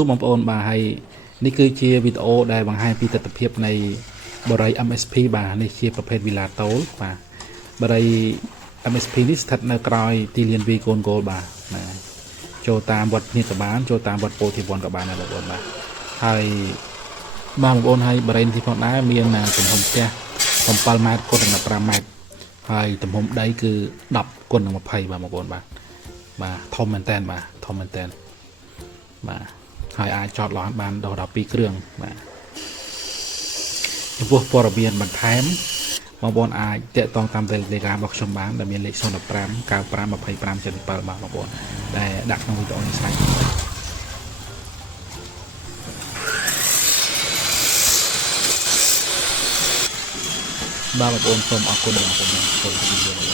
បងប្អូនបាទហើយនេះគឺជាវីដេអូដែលបង្ហាញពីទស្សនវិជ្ជានៃបរិយា MSP បាទនេះជាប្រភេទ Villa Tol បាទបរិយា MSP នេះស្ថិតនៅក្រោយទីលានវាយកូនគោលបាទណាចូលតាមវត្តភ្នៀតក៏បានចូលតាមវត្តពោធិវ័នក៏បានដែរបងប្អូនបាទហើយបងប្អូនហើយបរិយានេះផងដែរមានទំហំផ្ទះ7ម៉ែត្រគុណនឹង15ម៉ែត្រហើយទំហំដីគឺ10គុណនឹង20បាទបងប្អូនបាទធំមែនតើបាទធំមែនតើបាទហើយអាចចតឡានបានដល់12គ្រឿងបាទចំពោះព័ត៌មានបន្ថែមបងប្អូនអាចតាក់ទងតាម Telegram របស់ខ្ញុំបានដែលមានលេខ015 95 25 77បាទបងប្អូនដែលដាក់ក្នុងវីដេអូនេះស្រាប់បាទបងប្អូនសូមអរគុណបងប្អូនសូមជម្រាបលា